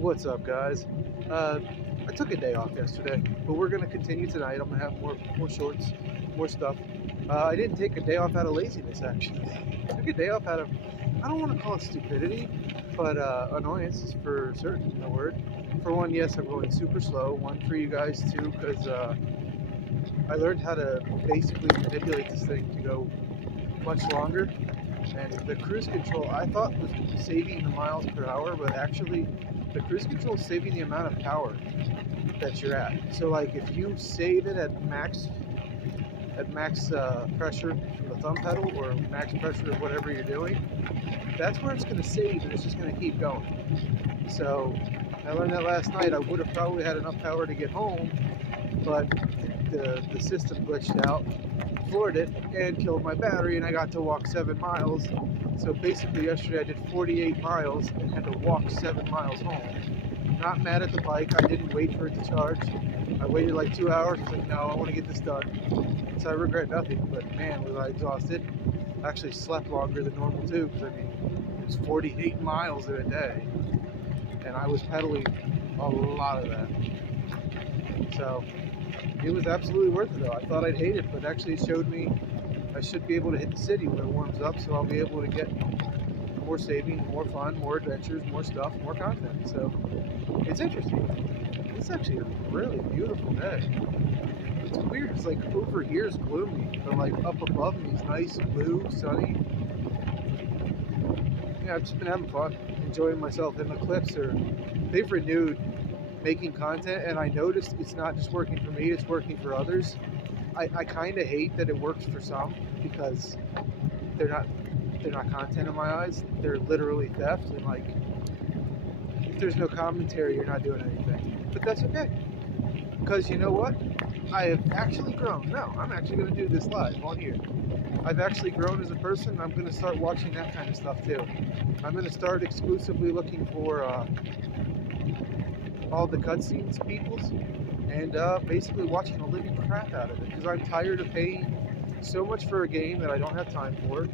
What's up, guys? I took a day off yesterday, but we're gonna continue tonight. I'm gonna have more shorts, more stuff. I didn't take a day off out of laziness, actually. I took a day off out of, I don't want to call it stupidity, but annoyance is for certain the word. For one, yes, I'm going super slow. One, for you guys too, because I learned how to basically manipulate this thing to go much longer. And the cruise control I thought was saving the miles per hour, but actually the cruise control is saving the amount of power that you're at. So like if you save it at max pressure from the thumb pedal or max pressure of whatever you're doing, that's where it's going to save and it's just going to keep going. So I learned that last night. I would have probably had enough power to get home, but the system glitched out, floored it, and killed my battery, and I got to walk 7 miles. So basically yesterday I did 48 miles and had to walk 7 miles home. Not mad at the bike. I didn't wait for it to charge. I waited like 2 hours. I was like, no, I want to get this done. So I regret nothing, but man, was I exhausted. I actually slept longer than normal too, because I mean, it was 48 miles in a day, and I was pedaling a lot of that. So it was absolutely worth it though. I thought I'd hate it, but actually it showed me I should be able to hit the city when it warms up, so I'll be able to get more saving, more fun, more adventures, more stuff, more content. So it's interesting. It's actually a really beautiful day. It's weird, it's like over here is gloomy, but like up above me is nice, blue, sunny. Yeah, I've just been having fun, enjoying myself. And the clips they've renewed making content, and I noticed it's not just working for me, it's working for others. I kind of hate that it works for some, because they're not content in my eyes. They're literally theft, and like if there's no commentary, you're not doing anything. But that's okay, because you know what? I have actually grown. No, I'm actually going to do this live on here. I've actually grown as a person. I'm going to start watching that kind of stuff too. I'm going to start exclusively looking for all the cutscenes people's, and basically watching the living crap out of it, because I'm tired of paying so much for a game that I don't have time for,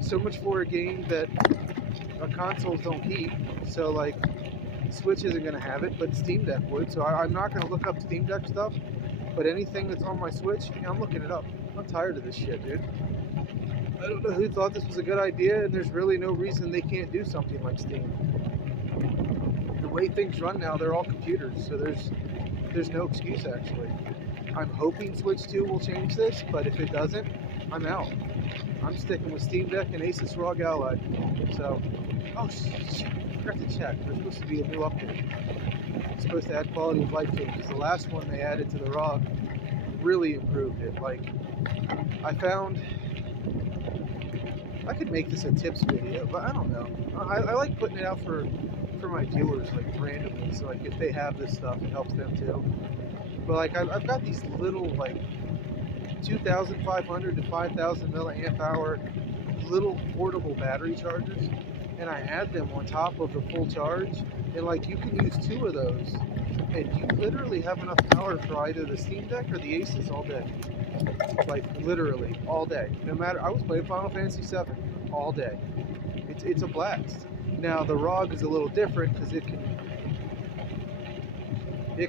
so much for a game that consoles don't keep. So like Switch isn't going to have it, but Steam Deck would, so I'm not going to look up Steam Deck stuff, but anything that's on my Switch, I'm looking it up. I'm tired of this shit, dude. I don't know who thought this was a good idea, and there's really no reason they can't do something like Steam. The way things run now, they're all computers, so there's no excuse actually. I'm hoping Switch 2 will change this, but if it doesn't, I'm out. I'm sticking with Steam Deck and Asus ROG Ally. So, oh shit, I forgot to check. There's supposed to be a new update. It's supposed to add quality of life changes. The last one they added to the ROG really improved it. Like, I found, I could make this a tips video, but I don't know. I like putting it out for my viewers, like randomly, so like if they have this stuff, it helps them too. But like I've got these little like 2,500 to 5,000 milliamp hour little portable battery chargers, and I add them on top of the full charge, and like you can use 2 of those, and you literally have enough power for either the Steam Deck or the Asus all day. Like literally all day. No matter, I was playing Final Fantasy VII all day. It's a blast. Now the ROG is a little different because it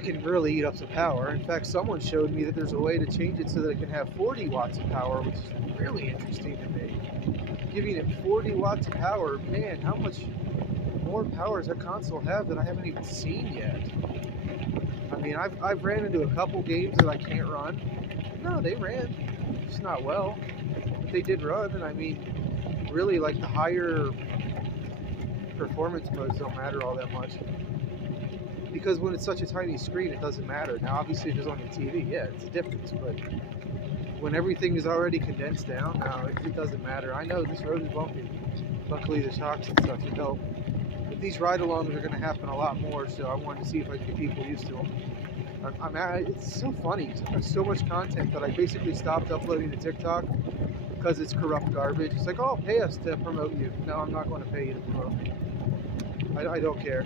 can really eat up some power. In fact, someone showed me that there's a way to change it so that it can have 40 watts of power, which is really interesting to me. Giving it 40 watts of power, man, how much more power does that console have that I haven't even seen yet? I mean, I've ran into a couple games that I can't run. No, they ran, just not well, but they did run. And I mean, really, like the higher performance modes don't matter all that much, because when it's such a tiny screen, it doesn't matter. Now obviously if it's on your TV, yeah, it's a difference, but when everything is already condensed down, now it doesn't matter. I know this road is bumpy. Luckily the shocks and stuff should help, but these ride-alongs are going to happen a lot more, so I wanted to see if I could get people used to them. It's so funny. There's so much content that I basically stopped uploading to TikTok because it's corrupt garbage. It's like, oh, pay us to promote you. No, I'm not going to pay you to promote me. I don't care.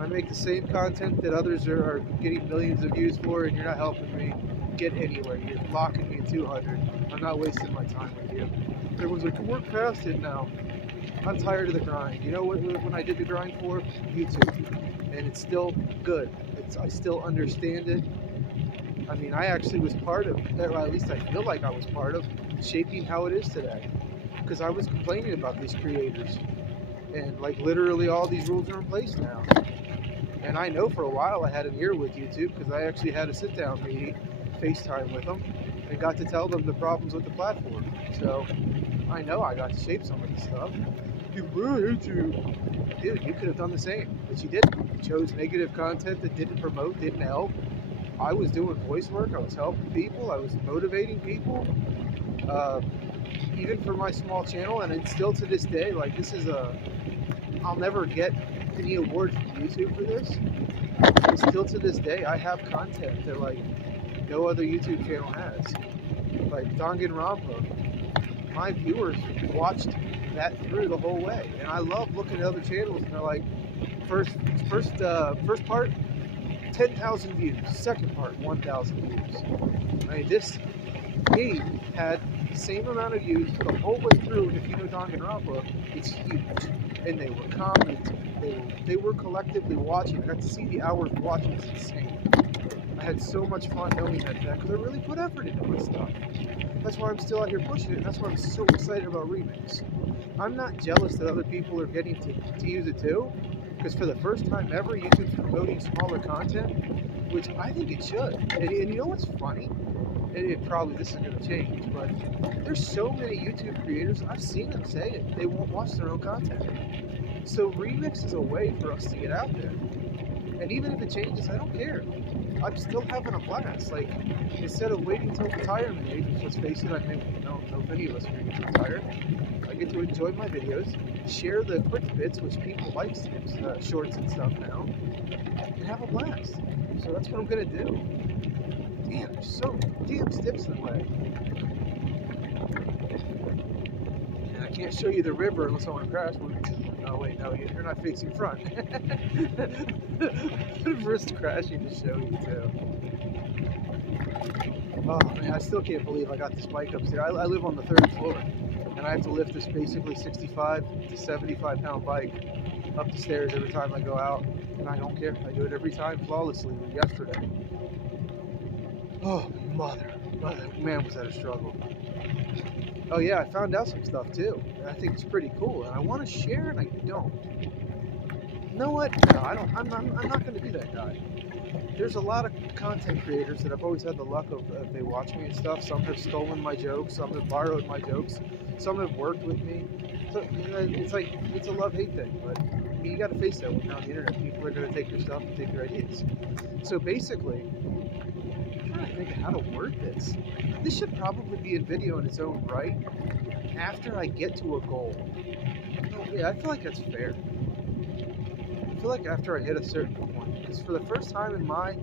I make the same content that others are getting millions of views for, and you're not helping me get anywhere. You're locking me at 200. I'm not wasting my time with you. Everyone's like, we're past it now. I'm tired of the grind. You know what? When I did the grind for YouTube, and it's still good. I still understand it. I mean, I actually was part of, or at least I feel like I was part of, shaping how it is today. Because I was complaining about these creators, and like literally all these rules are in place now. And I know for a while I had an ear with YouTube because I actually had a sit-down meeting, FaceTime with them, and got to tell them the problems with the platform. So I know I got to shape some of this stuff. People, I hate you. Dude, you could have done the same, but you didn't. You chose negative content that didn't promote, didn't help. I was doing voice work. I was helping people. I was motivating people. Even for my small channel, and it's still to this day, like this is I'll never get any award from YouTube for this. But still to this day, I have content that like no other YouTube channel has. Like Danganronpa, my viewers watched that through the whole way, and I love looking at other channels and they're like, first part, 10,000 views. Second part, 1,000 views. I mean, this game had the same amount of views the whole way through, and if you know Danganronpa, it's huge. And they were commenting, they were collectively watching. I got to see the hours watching. It's insane. I had so much fun knowing that because I really put effort into my stuff. That's why I'm still out here pushing it, and that's why I'm so excited about Remix. I'm not jealous that other people are getting to use it too, because for the first time ever, YouTube's promoting smaller content, which I think it should. And you know what's funny? This is going to change, but there's so many YouTube creators, I've seen them say it, they won't watch their own content. So Remix is a way for us to get out there. And even if it changes, I don't care. I'm still having a blast. Like, instead of waiting till retirement age, which let's face it, I mean, no many of us are going to retire. I get to enjoy my videos, share the quick bits, which people like shorts and stuff now, and have a blast. So that's what I'm going to do. Damn, there's so damn steps in the way. And I can't show you the river unless I want to crash. Oh wait, no, you're not facing front. River's crashing to show you too. Oh man, I still can't believe I got this bike upstairs. I live on the 3rd floor, and I have to lift this basically 65 to 75 pound bike up the stairs every time I go out, and I don't care. I do it every time flawlessly. Yesterday. Oh, man, was that a struggle. Oh yeah, I found out some stuff too, and I think it's pretty cool, and I want to share, and I don't. You know what? No, I don't. I'm not going to be that guy. There's a lot of content creators that I've always had the luck of, they watch me and stuff. Some have stolen my jokes, some have borrowed my jokes, some have worked with me. So it's like, it's a love-hate thing, but I mean, you got to face that when you're on the internet. People are going to take your stuff and take your ideas. So basically, I'm trying to think of how to word this. This should probably be a video in its own right after I get to a goal. Yeah, I feel like that's fair. I feel like after I hit a certain point, because for the first time in my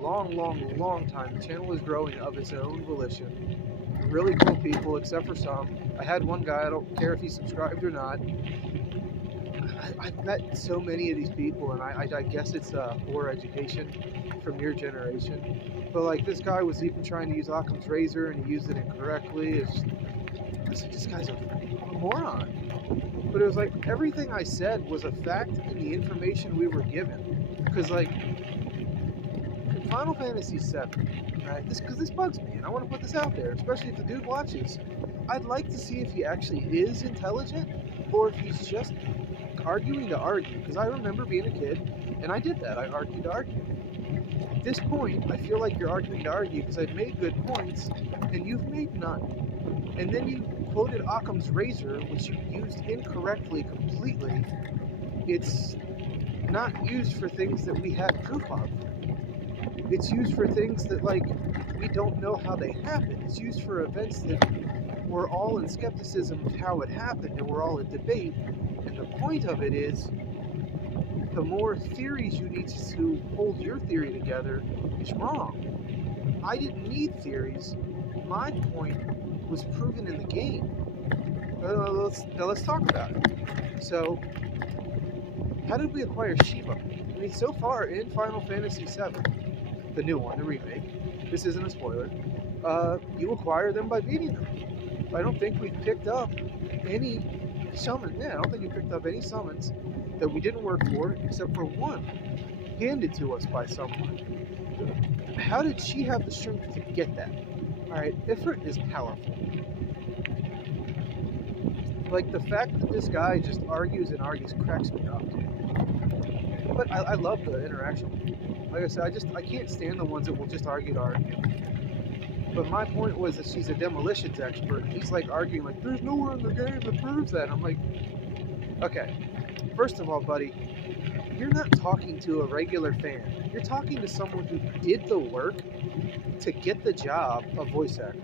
long time, the channel is growing of its own volition. Really cool people, except for some. I had one guy, I don't care if he subscribed or not. I've met so many of these people, and I guess it's poor education from your generation. But like, this guy was even trying to use Occam's razor, and he used it incorrectly. This guy's a moron. But it was like, everything I said was a fact in the information we were given. Because like, in Final Fantasy VII, right, because this bugs me, and I want to put this out there, especially if the dude watches. I'd like to see if he actually is intelligent, or if he's just arguing to argue. Because I remember being a kid, and I did that. I argued to argue. At this point, I feel like you're arguing to argue because I've made good points, and you've made none. And then you quoted Occam's razor, which you used incorrectly completely. It's not used for things that we have proof of. It's used for things that, like, we don't know how they happen. It's used for events that we're all in skepticism of how it happened, and we're all in debate. And the point of it is, the more theories you need to hold your theory together is wrong. I didn't need theories. My point was proven in the game. Let's talk about it. So, how did we acquire Shiva? I mean, so far in Final Fantasy VII, the new one, the remake, this isn't a spoiler, you acquire them by beating them. I don't think we've picked up any summons. Yeah, I don't think he picked up any summons that we didn't work for, except for one handed to us by someone. How did she have the strength to get that? All right, Ifrit is powerful. Like, the fact that this guy just argues and argues cracks me up, dude. But I love the interaction with people. Like I said, I can't stand the ones that will just argue to argue. But my point was that she's a demolitions expert. He's like arguing like, there's nowhere in the game that proves that. I'm like, okay, first of all, buddy, you're not talking to a regular fan. You're talking to someone who did the work to get the job of voice actor.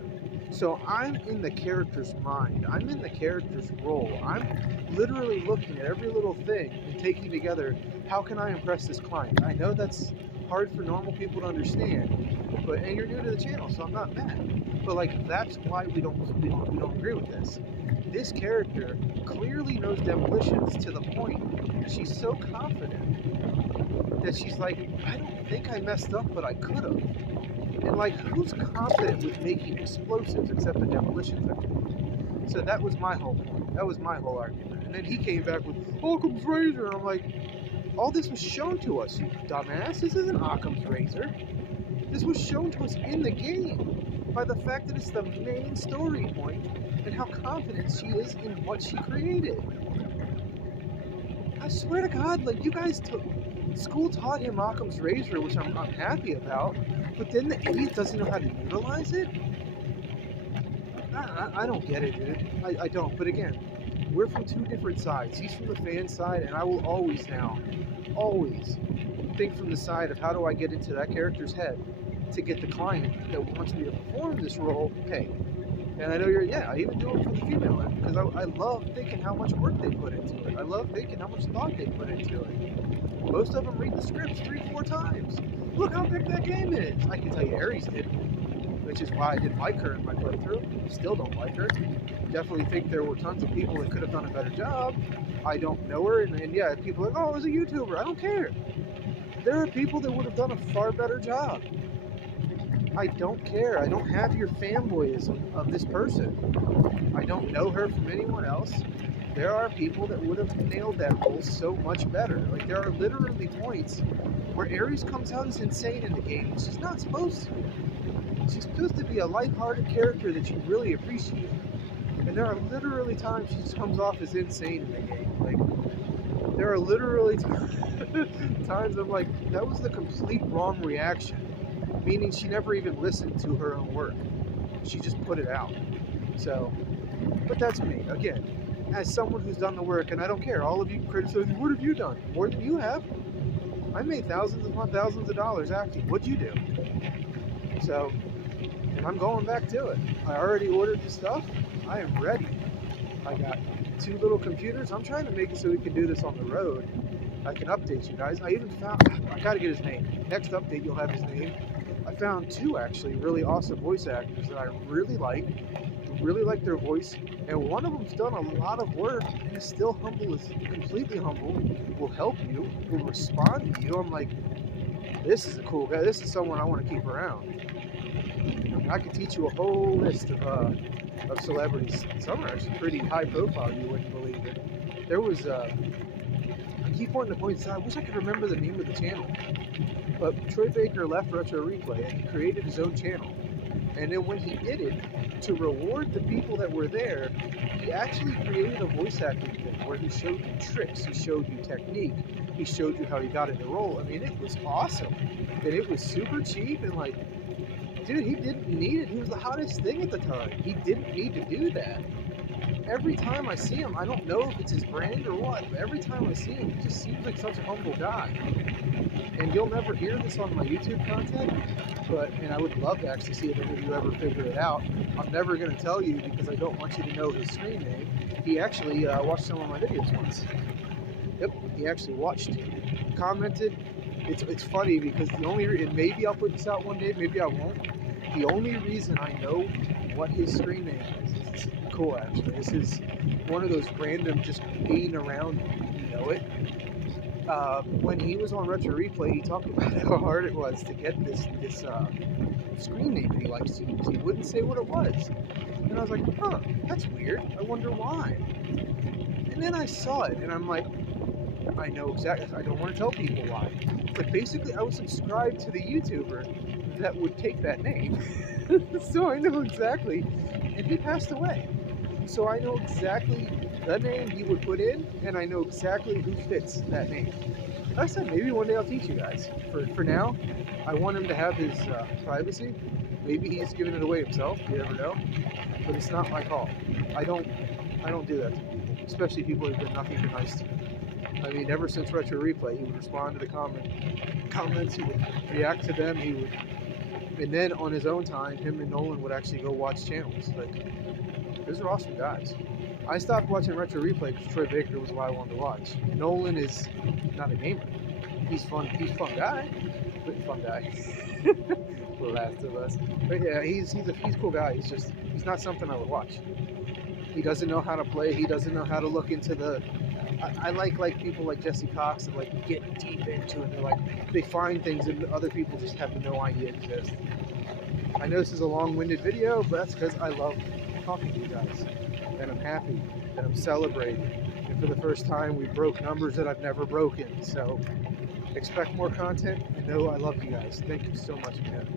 So I'm in the character's mind. I'm in the character's role. I'm literally looking at every little thing and taking together, how can I impress this client? I know that's hard for normal people to understand, and you're new to the channel, so I'm not mad. But like, that's why we don't agree with this. This character clearly knows demolitions to the point she's so confident that she's like, I don't think I messed up, but I could have. And like, who's confident with making explosives except the demolitions expert? So that was my whole point. That was my whole argument. And then he came back with Occam's razor, and I'm like, all this was shown to us, you dumbass. This isn't Occam's razor. This was shown to us in the game by the fact that it's the main story point and how confident she is in what she created. I swear to God, like, you guys school taught him Occam's razor, which I'm happy about, but then the idiot doesn't know how to utilize it? I don't get it, dude. I don't. But again, we're from two different sides. He's from the fan side, and I will always think from the side of how do I get into that character's head to get the client that wants me to perform this role paid. And I know I even do it for the female end, because I love thinking how much work they put into it. I love thinking how much thought they put into it. Most of them read the scripts 3-4 times. Look how big that game is. I can tell you Aries did, which is why I didn't like her in my playthrough. Still don't like her. Definitely think there were tons of people that could have done a better job. I don't know her, and yeah, people are like, oh, it was a YouTuber. I don't care. There are people that would have done a far better job. I don't care. I don't have your fanboyism of this person. I don't know her from anyone else. There are people that would have nailed that role so much better. Like, there are literally points where Aries comes out as insane in the game. She's not supposed to. She's supposed to be a lighthearted character that you really appreciate. And there are literally times she just comes off as insane in the game. Like, there are literally times I'm like, that was the complete wrong reaction. Meaning she never even listened to her own work. She just put it out. So, but that's me. Again, as someone who's done the work, and I don't care, all of you criticize, what have you done? More than you have. I made thousands upon thousands of dollars acting. What'd you do? So, and I'm going back to it. I already ordered the stuff. I am ready. I got 2 little computers. I'm trying to make it so we can do this on the road. I can update you guys. I even found, I gotta get his name. Next update, you'll have his name. I found 2 actually really awesome voice actors that I really like their voice, and one of them's done a lot of work and is still humble, is completely humble, will help you, will respond to you. I'm like, this is a cool guy. This is someone I want to keep around. I could teach you a whole list of celebrities. Some are actually pretty high profile, you wouldn't believe it. There was, I keep wanting to point this out, I wish I could remember the name of the channel. But Troy Baker left Retro Replay and he created his own channel. And then when he did it, to reward the people that were there, he actually created a voice acting thing where he showed you tricks, he showed you technique, he showed you how he got in the role. I mean, it was awesome. And it was super cheap, and like, dude, he didn't need it. He was the hottest thing at the time. He didn't need to do that. Every time I see him, I don't know if it's his brand or what, but every time I see him, he just seems like such a humble guy. And you'll never hear this on my YouTube content, and I would love to actually see if any of you ever figure it out. I'm never going to tell you because I don't want you to know his screen name. He actually watched some of my videos once. Yep, he actually watched, commented. It's funny because the only and maybe I'll put this out one day, maybe I won't. The only reason I know what his screen name is, it's cool actually. This is one of those random just being around, you know it. When he was on Retro Replay, he talked about how hard it was to get this screen name that he likes to use. He wouldn't say what it was. And I was like, huh, that's weird. I wonder why. And then I saw it, and I'm like, I know exactly. I don't want to tell people why. But basically, I was subscribed to the YouTuber that would take that name. So I know exactly. And he passed away. So I know exactly the name he would put in, and I know exactly who fits that name. I said, maybe one day I'll teach you guys. For now, I want him to have his privacy. Maybe he's giving it away himself. You never know. But it's not my call. I don't do that to people, especially people who've been nothing but nice to me. I mean, ever since Retro Replay, he would respond to the comments. He would react to them. He would, and then on his own time, him and Nolan would actually go watch channels. Like, those are awesome guys. I stopped watching Retro Replay because Troy Baker was what I wanted to watch. Nolan is not a gamer. He's fun. He's a fun guy. Fun guy. The Last of Us. But yeah, he's a cool guy. He's not something I would watch. He doesn't know how to play. He doesn't know how to look into the. I like people like Jesse Cox that like get deep into it. They find things that other people just have no idea exist. I know this is a long-winded video, but that's because I love talking to you guys, and I'm happy, and I'm celebrating. And for the first time, we broke numbers that I've never broken. So expect more content. And know I love you guys. Thank you so much, man.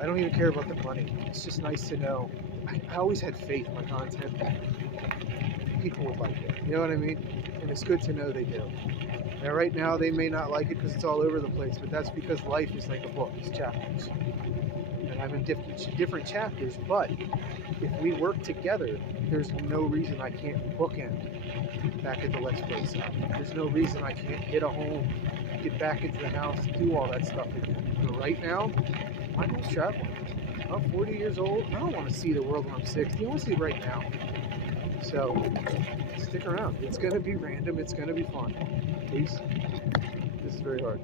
I don't even care about the money. It's just nice to know. I always had faith in my content. People would like it. You know what I mean? And it's good to know they do. Now, right now, they may not like it because it's all over the place, but that's because life is like a book. It's chapters. And I'm in different chapters, but if we work together, there's no reason I can't bookend back at the Let's Play side. There's no reason I can't hit a home, get back into the house, do all that stuff again. But right now, my goal's traveling. I'm 40 years old. I don't want to see the world when I'm 60. I want to see it right now. So, stick around. It's going to be random. It's going to be fun. Peace. This is very hard.